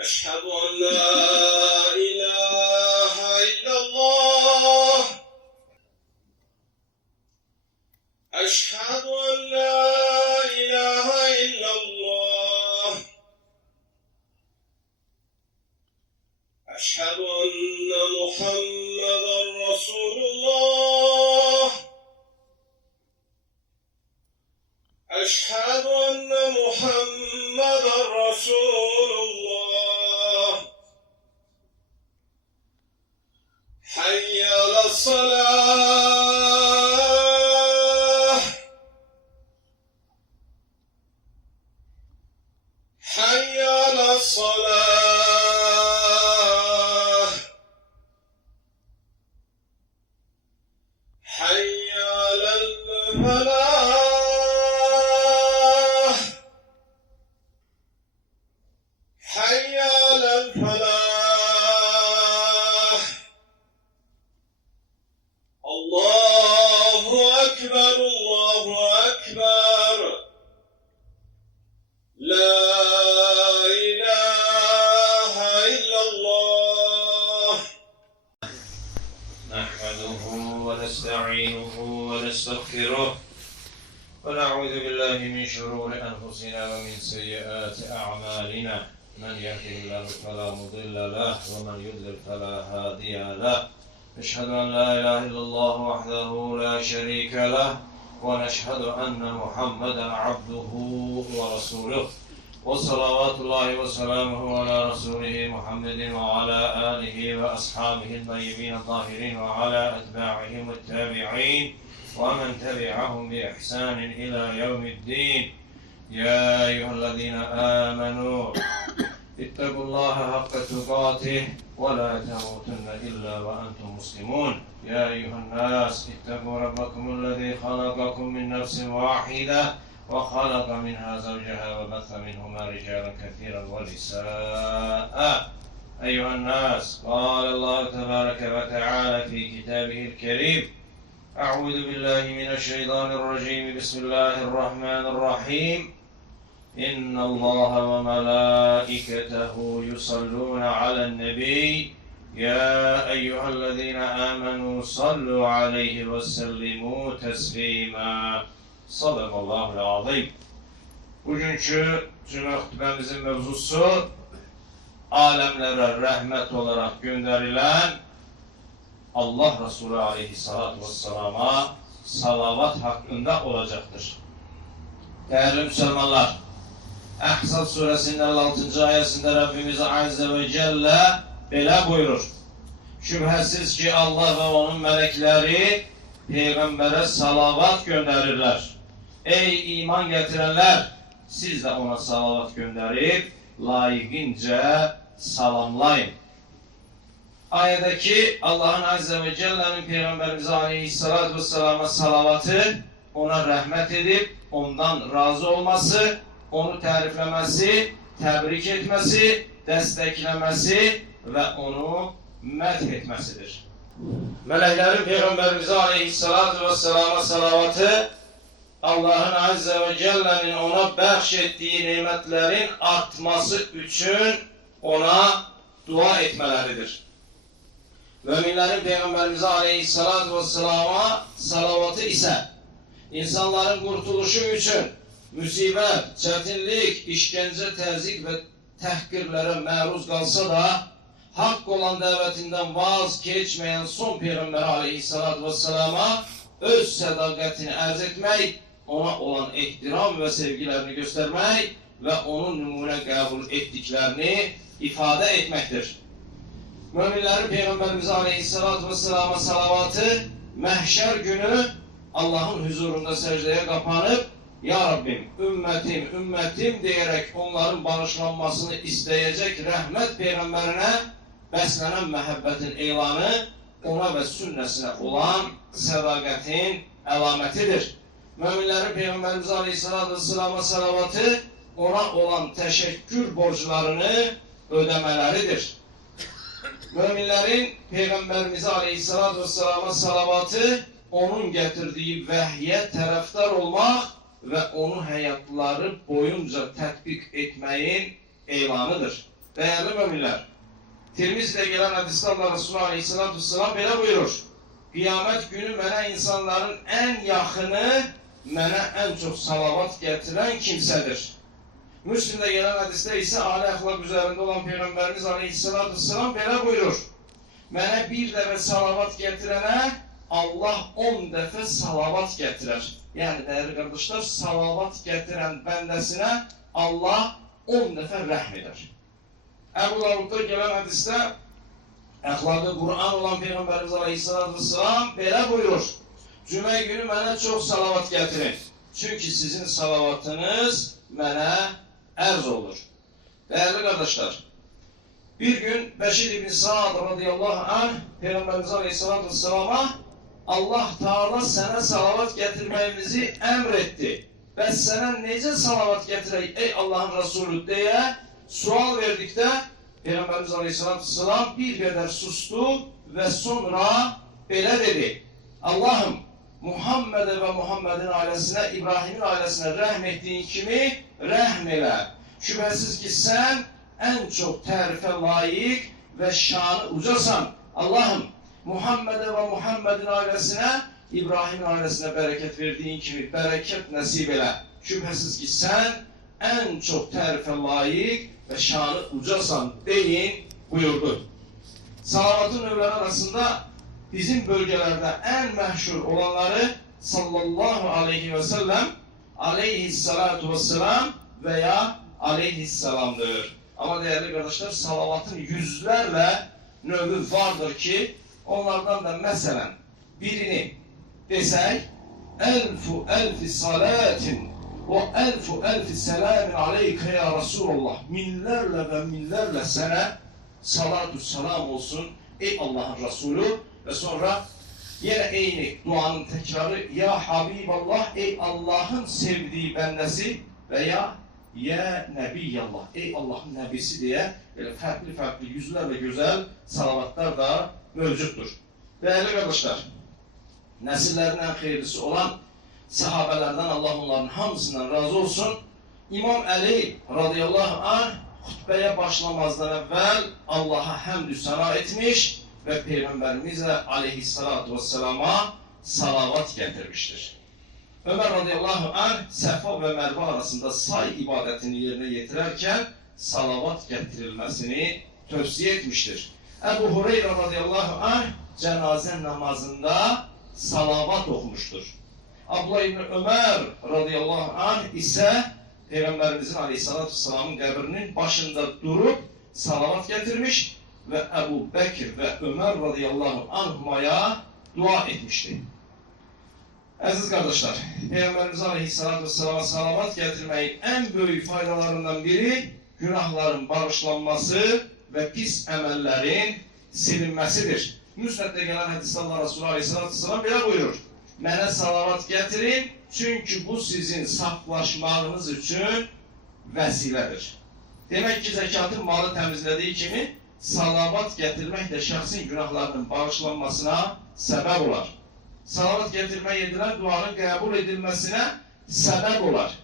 أشهد أن لا إله إلا الله. أشهد أن لا إله إلا الله. أشهد أن محمدا رسول الله. أشهد أن محمدا رسول الله. حي على الصلاة. حي على الصلاة. حي على الفلاح. حي على الفلاح. الله أكبر الله أكبر. لا إله إلا الله. نحمده ونستعينه ونستغفره ونعوذ بالله من شرور أنفسنا ومن سيئات أعمالنا. من يهده الله فلا مضل له ومن يضلل فلا هادي له. نشهد أن لا إله إلا الله وحده لا شريك له ونشهد أن محمدا عبده ورسوله وصلوات الله وسلامه على رسوله محمد وعلى آله وأصحابه الطيبين الطاهرين وعلى أتباعهم التابعين ومن تبعهم بإحسان إلى يوم الدين. يا أيها الذين آمنوا اتقوا الله حق تقاته ولا تموتن إلا وأنتم مسلمون. يا أيها الناس اتقوا ربكم الذي خلقكم من نفس واحدة وخلق منها زوجها وبث منهما رجالا كثيرا ونساء. أيها الناس قال الله تبارك وتعالى في كتابه الكريم: أعوذ بالله من الشيطان الرجيم. بسم الله الرحمن الرحيم. إن الله وملائكته يصلون على النبي يا أيها الذين آمنوا صلوا عليه وسلموا تسليما. Sadakallahul azim. Bugünkü cümle hutbemizin mevzusu alemlere rahmet olarak gönderilen Allah Resulü Aleyhisselatü Vesselam'a salavat hakkında olacaktır. Değerli Müslümanlar, Ahzab suresinin 56. ayetinde Rabbimiz Azze ve Celle belə buyurur: Şübhəsiz ki Allah ve onun melekleri Peygamber'e salavat gönderirler. Ey iman getirenler, siz de ona salavat gönderip layıkınca salamlayın. Ayedeki Allah'ın Azze ve Celle'nin Peygamberimize Aleyhisselatü Vesselam'a salavatı, ona rahmet edip ondan razı olması, onu tariflemesi, tebrik etmesi, desteklemesi ve onu medh etmesidir. Meleklerin Peygamberimize Aleyhisselatü Vesselam'a salavatı, Allah'ın Azze ve Celle'nin ona bahşettiği nimetlerin artması için ona dua etmeleridir. Müminlerin Peygamberimize Aleyhisselatü Vesselam'a salavatı ise insanların kurtuluşu için musibet, çetinlik, işkence, tezik ve tehkirlere maruz kalsa da hak olan davetinden vazgeçmeyen son Peygamber Aleyhisselatü Vesselam'a öz sadakatini arz etmek, ona olan ihtiram ve sevgilerini göstermek ve onun numune kabul ettiklerini ifade etmektir. Müminlerin Peygamberimize Aleyhisselatü Vesselam'a salavatı, mahşer günü Allah'ın huzurunda secdeye kapanıp Ya Rabbim, ümmetim, ümmetim diyerek onların bağışlanmasını isteyecek rahmet peygamberine beslenen muhabbetin ilanı, ona ve sünnesine olan sadakatin alametidir. Müminlerin Peygamberimiz Aleyhisselatü Vesselam'a salavatı, ona olan teşekkür borçlarını ödemeleridir. Müminlerin Peygamberimiz Aleyhisselatü Vesselam'a salavatı, onun getirdiği vahye taraftar olmak ve onu hayatları boyunca tatbik etmeyin ilanıdır. Değerli müminler, Tirmiz'de gelen hadiste Allah Resulü Aleyhisselatü Vesselam belə buyurur. Kıyamet günü mənə insanların en yakını, mənə en çok salavat getiren kimsedir. Müslim'de gelen hadiste ise âli ahlak üzerinde olan Peygamberimiz Aleyhisselatü Vesselam belə buyurur. Mənə bir dəfə salavat getirene Allah 10 dəfə salavat getirer. Yani değerli kardeşler, salavat getiren bendesine Allah 10 dəfə rəhm eder. Ebu Davud'da gelen hadiste əxlaqı Kur'an olan Peygamberimiz Aleyhisselatü Vesselam belə buyurur. Cümə günü mənə çox salavat getirin. Çünkü sizin salavatınız mənə ərz olur. Değerli kardeşler, bir gün Beşir İbn Sa'd radıyallahu anh Peygamberimiz Aleyhisselatü Vesselam'a Allah Teala sana salavat getirmemizi emretti. Ve sana nece salavat getireyim ey Allah'ın Resulü diye sual verdikte Peygamberimiz Aleyhisselatü Vesselam bir kadar sustu ve sonra belə dedi. Allah'ım Muhammed'e ve Muhammed'in ailesine, İbrahim'in ailesine rahmettiğin kimi rahmele. Şüphesiz ki sen en çok tarife layık ve şanı ucasan. Allah'ım Muhammed'e ve Muhammed'in ailesine, İbrahim'in ailesine bereket verdiğin kimi bereket nasip eyle. Şüphesiz ki sen en çok tarife layık ve şanı ucasan deyin buyurdu. Salavatın növləri arasında bizim bölgelerde en meşhur olanları sallallahu aleyhi ve sellem, aleyhissalatu vesselam veya aleyhisselamdır. Ama değerli kardeşler, salavatın yüzlerle növü vardır ki onlardan da mesela birini desek elfu elfi salatin ve elfu elfi selamin aleyke ya Resulallah, minlerle ve minlerle sana salatu selam olsun ey Allah'ın Resulü. Ve sonra yine eyni duanın tekrarı ya Habiballah, ey Allah'ın sevdiği bendesi veya ya Nebiyallah, ey Allah'ın nebisi diye böyle farklı yüzlerle güzel salavatlar da mevcuttur. Değerli kardeşler, nesillerin en hayırlısı olan sahabelerden Allah onların hamısından razı olsun. İmam Ali radıyallahu anh hutbeye başlamazdan evvel Allah'a hamdü sana etmiş ve Peygamberimize aleyhissalatu vesselama salavat getirmiştir. Ömer radıyallahu anh Safa ve Merve arasında say ibadetini yerine getirirken salavat getirilmesini tövsiye etmiştir. Ebu Hureyre radıyallahu anh cenaze namazında salavat okumuştur. Abdullah İbni Ömer radıyallahu anh ise Peygamberimizin aleyhissalatü vesselamın kabrinin başında durup salavat getirmiş ve Ebu Bekir ve Ömer radıyallahu anhumaya dua etmişti. Aziz kardeşler, Peygamberimiz aleyhissalatü vesselama salavat getirmeyin en büyük faydalarından biri günahların bağışlanması ve pis emellerin silinmesidir. Müsned'de gelen hadiste Allah Resulü aleyhissalatü vesselam böyle buyurur. Mənə salavat getirin çünkü bu sizin saflaşmağınız için vesiledir. Demek ki zekatın malı temizlediği kimi salavat getirmek de şahsın günahlarının bağışlanmasına sebep olar. Salavat getirmeye edilen duanın kabul edilmesine sebep olar.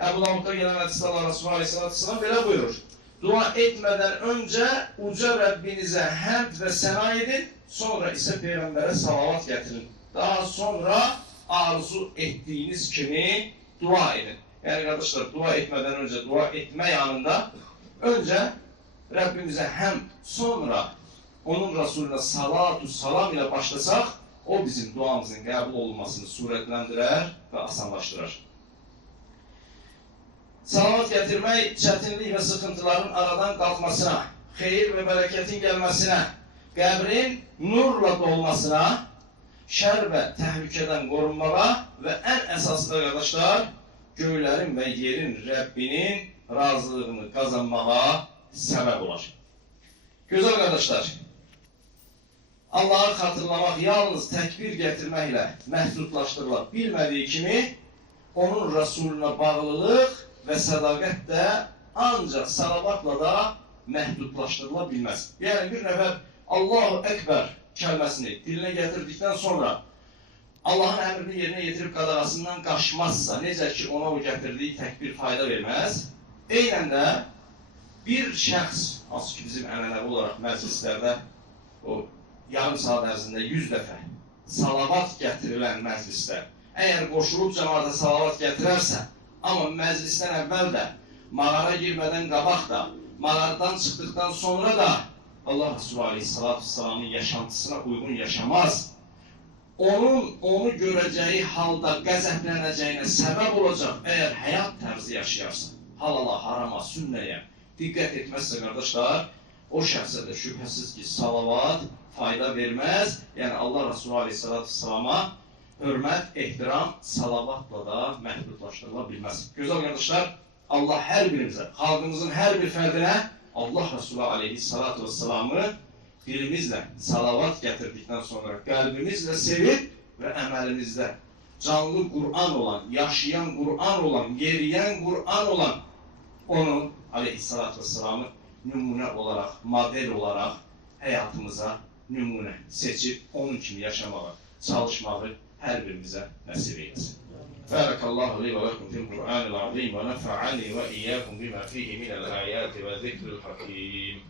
Ebu Davud'da gelen hadiste Allah Resulü Aleyhisselatü Vesselam böyle buyurur. Dua etmeden önce uca Rabbinize hamd ve sena edin, sonra ise Peygamber'e salavat getirin. Daha sonra arzu ettiğiniz kimi dua edin. Yani kardeşler, dua etmeden önce, dua etme yanında önce Rabbimize hem sonra onun Resulüne salatu salam ile başlasak o bizim duamızın kabul olunmasını suretlendirer ve asanlaştırır. Salavat getirmek çetinlik ve sıkıntıların aradan kalkmasına, hayır ve bereketin gelmesine, kabrin nurla dolmasına, şer ve tehlikeden korunmağa ve en esası da kardeşler, göğlerin ve yerin Rabbinin razılığını kazanmağa sebep olur. Güzel kardeşler, Allah'ı hatırlamak yalnız tekbir getirmekle mehdutlaştırılır. Bilmediği kimi onun Resulüne bağlılık ve sadakat de ancak salavatla da mehdutlaştırılabilmez. Yani bir nefer Allahu Ekber kelimesini diline getirdikten sonra Allah'ın emrini yerine getirip qadağasından qaçmazsa, necə ki ona o getirdiği tekbir fayda vermez. Eynen de bir şəxs, hansı ki bizim ənənəvi olaraq məclislərdə o yarım saat ərzində 100 dəfə salavat gətirilən məclislər, əgər qoşulub cəmaata salavat gətirərsə, amma məclisdən əvvəl də, mağara girmədən qabaq da, mağaradan çıxdıqdan sonra da Allah Resulü Aleyhisselatü Vesselam'ın yaşantısına uyğun yaşamaz, onu görəcəyi halda qəzəblənəcəyinə səbəb olacaq, əgər həyat tərzi yaşayarsa, halala, harama, sünnəyə diqqət etməzsə, qardaşlar, o şəxsə də şübhəsiz ki, salavat fayda verməz. Yəni, Allah Resulü Aleyhisselatü Vesselam'a hörmət, ehtiram, salavatla da məhdudlaşdırıla bilməz. Gözəl qardaşlar, Allah hər birimizə, xalqımızın hər bir fərdinə Allah Resulü Aleyhisselatü Vesselam'ı dilimizlə salavat gətirdikdən sonra qəlbimizlə sevib və əməlimizdə canlı Qur'an olan, yaşayan Qur'an olan, yeriyən Qur'an olan onu Aleyhisselatü Vesselam'ı nümunə olaraq, model olaraq həyatımıza nümunə seçib onun kimi yaşamağa, çalışmağı hər birimizə nəsib eyləsin. Barakallahu li və lakum fil Qur'anil azim və nafa'ani və iyyakum bima fihi minəl ayati və zikril hakim.